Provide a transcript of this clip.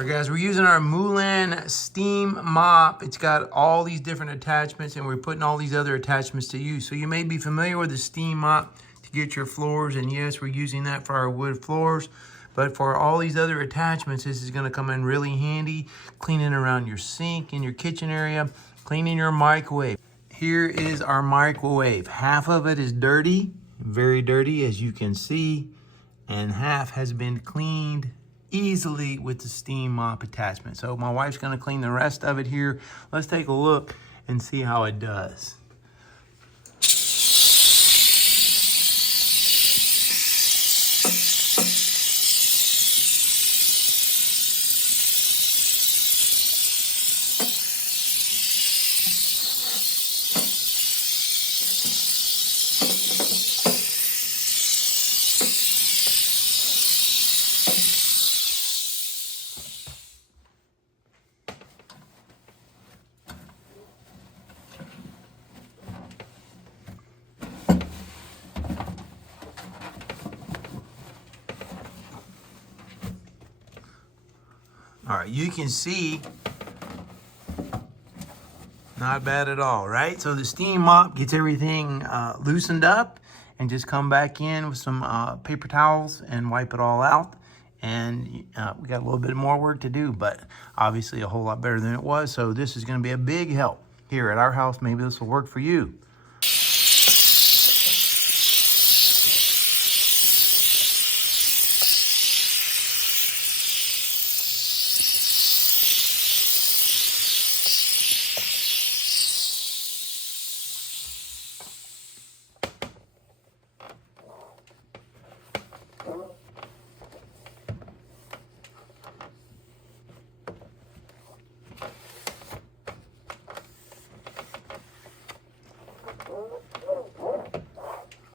All right, guys, we're using our Moolan Steam Mop. It's got all these different attachments, and we're putting all these other attachments to use. So you may be familiar with the Steam Mop to get your floors, and yes, we're using that for our wood floors. But for all these other attachments, this is gonna come in really handy, cleaning around your sink, in your kitchen area, cleaning your microwave. Here is our microwave. Half of it is dirty, very dirty, as you can see, and half has been cleaned easily with the Steam Mop attachment. So my wife's gonna clean the rest of it here. Let's take a look and see how it does. All right, you can see, not bad at all, right? So the Steam Mop gets everything loosened up, and just come back in with some paper towels and wipe it all out. And we got a little bit more work to do, but obviously a whole lot better than it was. So this is gonna be a big help here at our house. Maybe this will work for you.